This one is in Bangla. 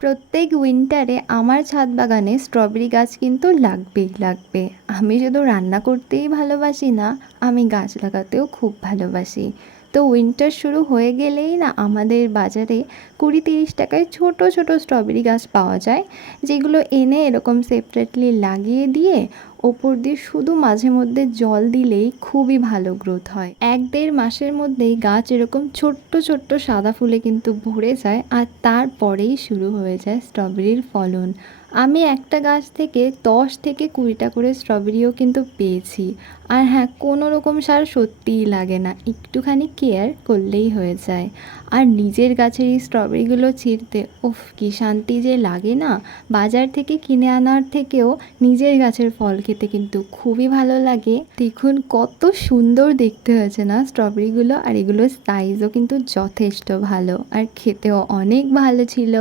প্রত্যেক উইন্টারে আমার ছাদ বাগানে স্ট্রবেরি গাছ কিন্তু লাগবেই লাগবে। আমি শুধু রান্না করতেই ভালোবাসি না, আমি গাছ লাগাতেও খুব ভালোবাসি। তো উইন্টার শুরু হয়ে গেলেই না আমাদের বাজারে 20-30 টাকায় ছোট ছোট স্ট্রবেরি গাছ পাওয়া যায়, যেগুলো এনে এরকম সেপারেটলি লাগিয়ে দিয়ে ওপর দিয়ে শুধু মাঝে মধ্যে জল দিলেই খুবই ভালো গ্রোথ হয়। 1-1.5 মাসের মধ্যেই গাছ এরকম ছোট্ট ছোট্ট সাদা ফুলে কিন্তু ভরে যায়, আর তারপরেই শুরু হয়ে যায় স্ট্রবেরির ফলন। আমি একটা গাছ থেকে 10 থেকে 20টা করে স্ট্রবেরিও কিন্তু পেয়েছি। আর হ্যাঁ, কোনো রকম সার সত্যিই লাগে না, একটুখানি কেয়ার করলেই হয়ে যায়। আর নিজের গাছের এই স্ট্রবেরিগুলো ছিঁড়তে উফ কি শান্তি যে লাগে না! বাজার থেকে কিনে আনার থেকেও নিজের গাছের ফল খেতে কিন্তু খুবই ভালো লাগে। দেখুন কত সুন্দর দেখতে হয়েছে না স্ট্রবেরিগুলো, আর এগুলোর সাইজও কিন্তু যথেষ্ট ভালো, আর খেতেও অনেক ভালো ছিল।